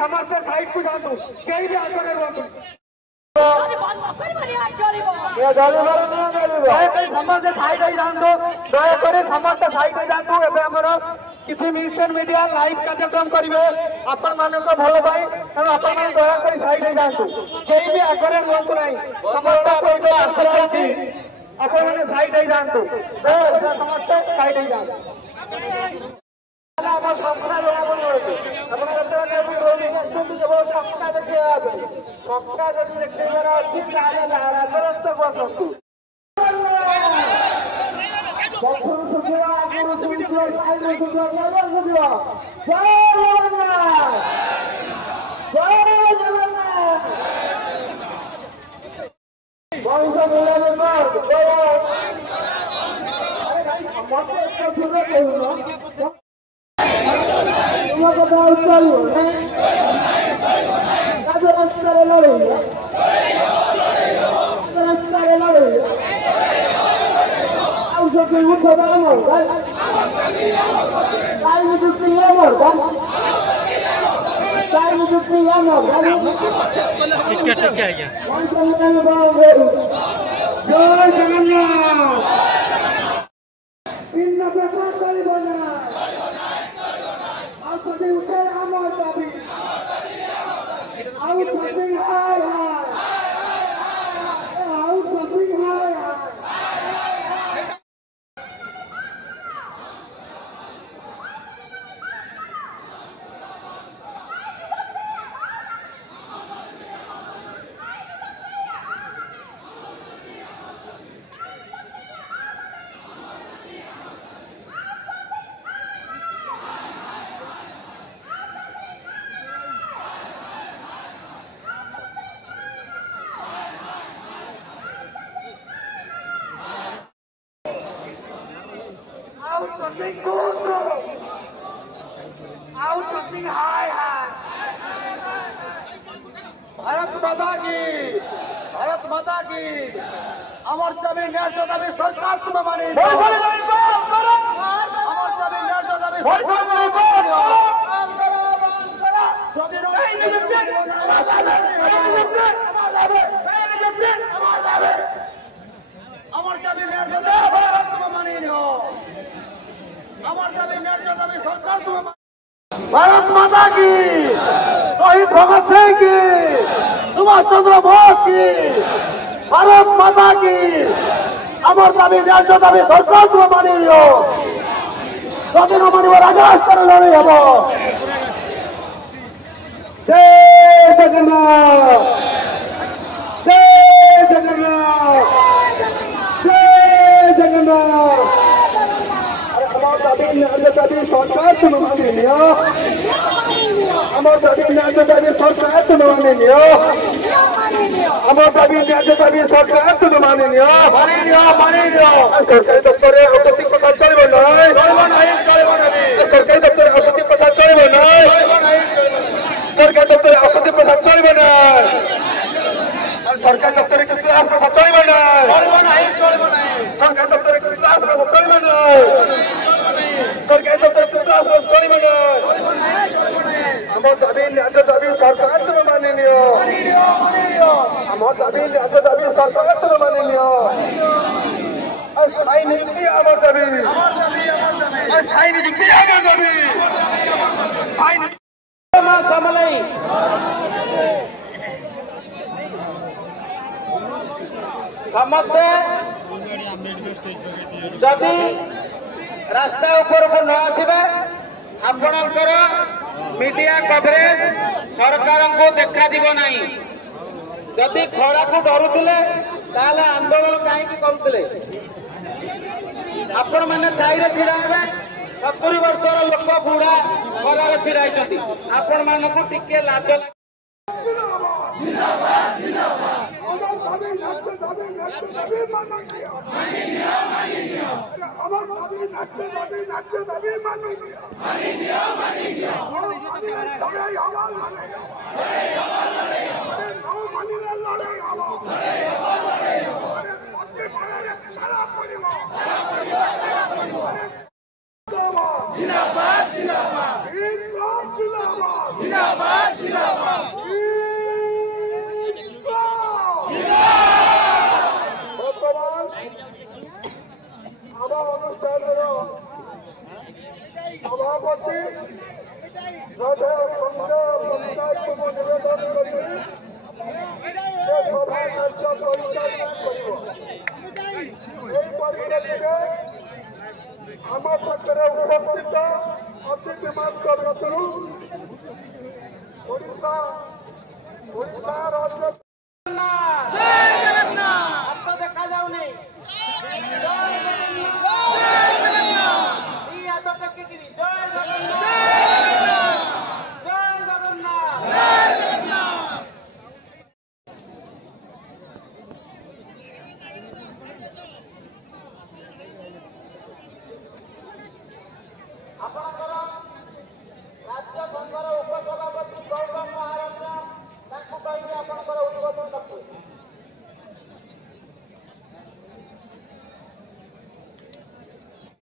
समस्त साइड को जातु कहीं भी आकर रुहतु समस्त साइड जातु दयाकोरी समस्त साइड जातु एबे हमर किछि मिशन मीडिया लाइव कार्यक्रम करिवे आपण मानक भलो भाई तेणु आपण मान दयाकोरी साइड जातु कहीं भी आकर रुहतु नहीं समस्त कोई आकर अछि आपण माने साइड जातु समस्त साइड जातु আমার সংখ্যা জনা পড়িবে আপনারা যেতে রোগী আসুন কেবল সংখ্যা দেখে আসবে সংখ্যা যদি দেখেবার আছে তাহলে রাজরস্ত বসন্তু বছর সুবিধা গুরু সুবিধা সাইলে সুবিধা সুবিধা জয় জগন্নাথ জয় জগন্নাথ বংশ মিলনের পর জয় আরে ভাই মতে একটু দূরে কইলো তোমাকে দাও চলো কাজে রাস্তায় লড়াই রাস্তায় লড়াই ঔষধে উঠে দাঁড়ানো তাই মুক্তি আমার তাই মুক্তি আমার ঠিক আছে আজ্ঞা জয় জগন্নাথ ভিন্ন ব্যাপার করিব না আউটসোর্সিং উঠে আমার দাবি আউটসোর্সিং হায় হায় আউটসোর্সিং হায় হায় Outsourcing high high. भारत माता की अमर दाबी न्याय दाबी सरकार तुम्हें माने अमर दाबी न्याय दाबी अमर दाबी न्याय दाबी तुम्हें माने अमर दाबी न्याय दाबी सरकार तुम्हें भारत माता की शहीद भगत सिंह की सुभाष चंद्र बोस की भारत माता की अमर दाबी न्याय दाबी सरकार तुम्हें मानी स्वाधीन मानव राजराज कर लड़ाई हम जय जगन्नाथ जय जगन्नाथ जय जगन्नाथ सरकार तुम्हें मानी अमर दाबी न्याय दाबी सरकार तुम्हें मानी अमर दाबी न्याय दाबी सरकार तुम्हें मानी सरकारी दफ्तर औषधि प्रचार चलो ना सरकारी दफ्तर औषधि प्रचार चलो ना औषधि प्रसाद चलिए ना सरकारी दफ्तर क्लास प्रसाद चलिए ना सरकारी दफ्तर क्लास प्रसाद चलिए ना सरकारी दफ्तर क्लास प्रसाद चलिए ना आम दाबी न्याय दाबी सरकार तुम माननीय आम दाबी न्याय दाबी सरकार तुम माननीय स्थायी नियुक्ति आम दाबी स्थायी नियुक्ति आम दाबी समलई समस्ते जदि रास्ता ऊपर को न आसबे आपणकर मीडिया कवरेज सरकार को देखा दिब नहीं जदि खरा को डरुले ताले आंदोलन कहीं करुले आपण मैंने छाई छिड़ा हे 70 वर्षर लोक बुढ़ा खरार छिड़ा आपण मानक टिके लाज जिंदाबाद जिंदाबाद जिंदाबाद जिंदाबाद बर्तमान आम अनुष्ठान सभापति सभा पंचायत को निवेदन करी सभा कार्य परिचालना कर आम पाखे उपस्थित अतिथिमान ओडिशा राज्य